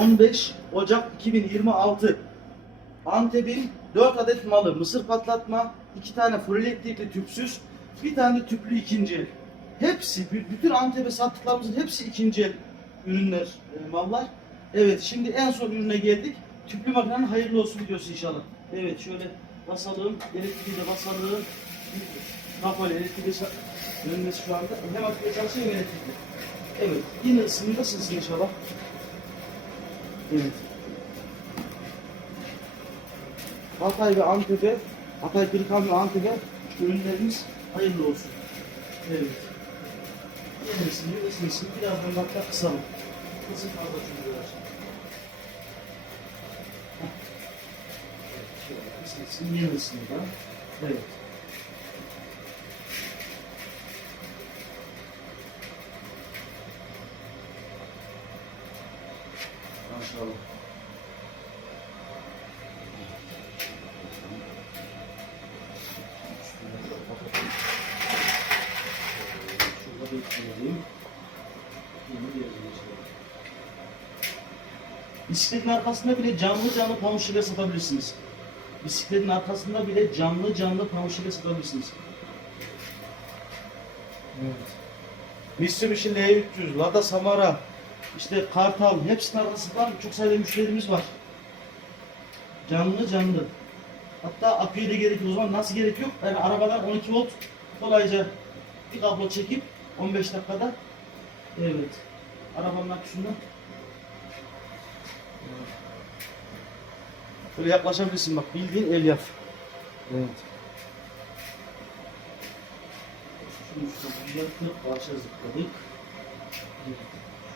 15 Ocak 2026 Antep'in 4 adet malı mısır patlatma, 2 tane full elektrikli tüpsüz, bir tane de tüplü ikinci el. Hepsi, bütün Antep'e sattıklarımızın hepsi ikinci el ürünler, e, mallar. Evet, şimdi en son ürüne geldik. Tüplü makinenin hayırlı olsun videosu inşallah. Evet, şöyle basalım, elektriği de basalım. Kapalı elektriği sa- dönmesi şu anda. Hem akıllı çalışıyor hem elektrikli. Evet, yine ısındı, ısınsın inşallah. Evet. Hatay ve Antep'e, Hatay Kırıkhan ve Antep'e ürünlerimiz hayırlı olsun. Evet. Yenisini, ısınsın. Birazdan hatta kısalım. Kısık fazla. Evet, şöyle ısınsın, yenisini de. Evet. Şurada bekleyelim. İnşallah. Bisikletin arkasında bile canlı canlı pamuk satabilirsiniz. Bisikletin arkasında bile canlı canlı pamuk satabilirsiniz. Evet. Mitsubishi L300, Lada Samara, işte Kartal, hepsinin arkasında çok sayıda müşterimiz var. Canlı canlı. Hatta aküye de gerek. O zaman nasıl gerek yok? Yani arabadan 12 volt kolayca bir kablo çekip 15 dakikada evet. Arabanın aküsünden. Böyle yaklaşabilirsin bak bildiğin elyaf. Evet. Şunu şurada yaptık, zıpladık. Evet.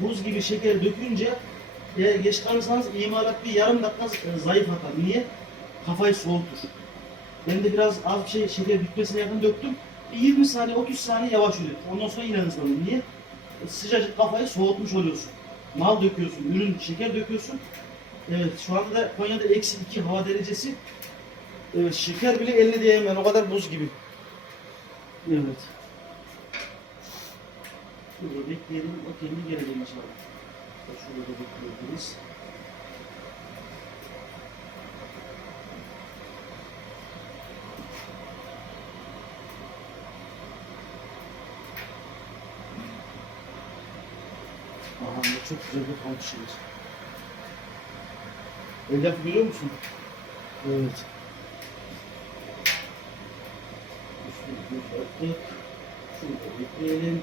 Buz gibi şeker dökünce eğer geç kalırsanız imalat bir yarım dakika e, zayıf atar. Niye? Kafayı soğutur. Ben de biraz az şey şeker bitmesine yakın döktüm. Bir 20 saniye 30 saniye yavaş üret. Ondan sonra yine hızlanır. Niye? E, Sıcacık kafayı soğutmuş oluyorsun. Mal döküyorsun, ürün, şeker döküyorsun. Evet şu anda da Konya'da eksi 2 hava derecesi. Evet şeker bile eline değmeyen o kadar buz gibi. Evet. Şurada bekleyelim. O kendi gelecek inşallah. Şurada da bekleyebiliriz. Aha çok güzel bir şeyiz. Elyaf biliyor musun? Evet. Üstünü bir. Şurada bekleyelim.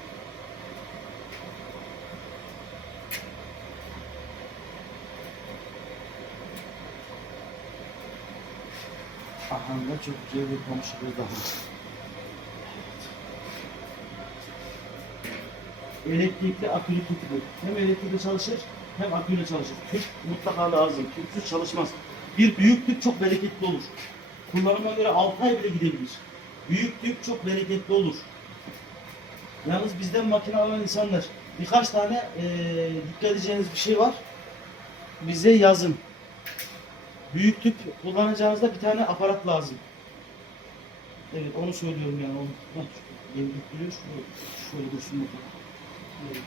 Aha da çok güzel bir komşu bir daha. Elektrikli akülü tüpü. Hem elektrikli çalışır hem aküyle çalışır. Tüp mutlaka lazım. Tüpsüz çalışmaz. Bir büyük tüp çok bereketli olur. Kullanıma göre 6 ay bile gidebilir. Büyük tüp çok bereketli olur. Yalnız bizden makine alan insanlar birkaç tane eee dikkat edeceğiniz bir şey var. Bize yazın. Büyük tüp kullanacağınızda bir tane aparat lazım. Evet onu söylüyorum yani onu. Bak yeni yüklüyor şöyle, dursun bakalım. Evet.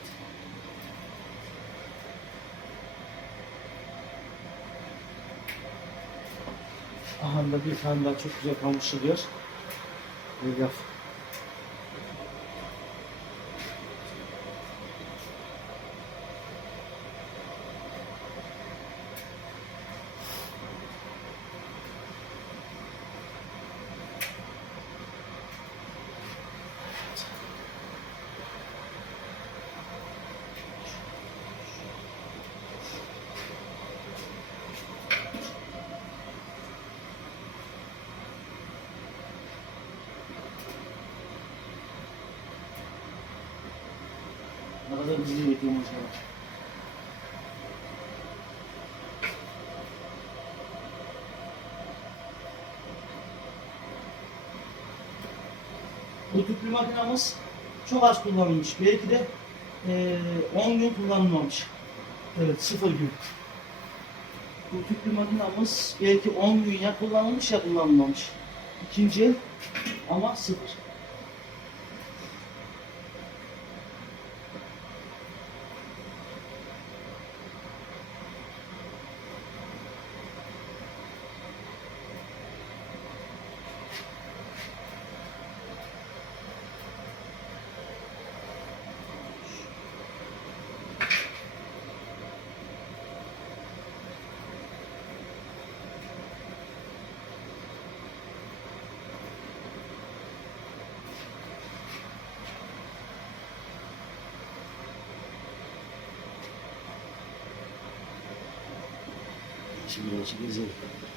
Aha da bir tane daha çok güzel kamışılıyor. Elyaf. Ne bizi yetiyor maşallah. Bu tüplü makinamız çok az kullanılmış. Belki de e, 10 gün kullanılmamış. Evet, 0 gün. Bu tüplü makinamız belki 10 gün ya kullanılmış ya kullanılmamış. İkinci el ama 0. Antigamente, quer dizer,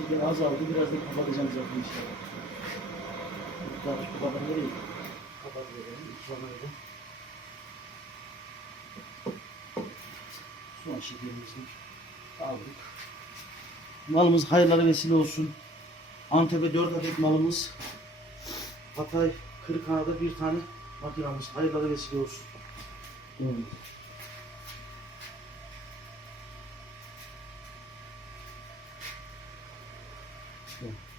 Şeker azaldı. Biraz da kapatacağım zaten inşallah. Şu kadar nereye? Kapat verelim. Sonra da. Son şekerimizi aldık. Malımız hayırlara vesile olsun. Antep'e 4 adet malımız. Hatay Kırıkhana'da bir tane makinamız. Hayırlara vesile olsun. Evet. Evet.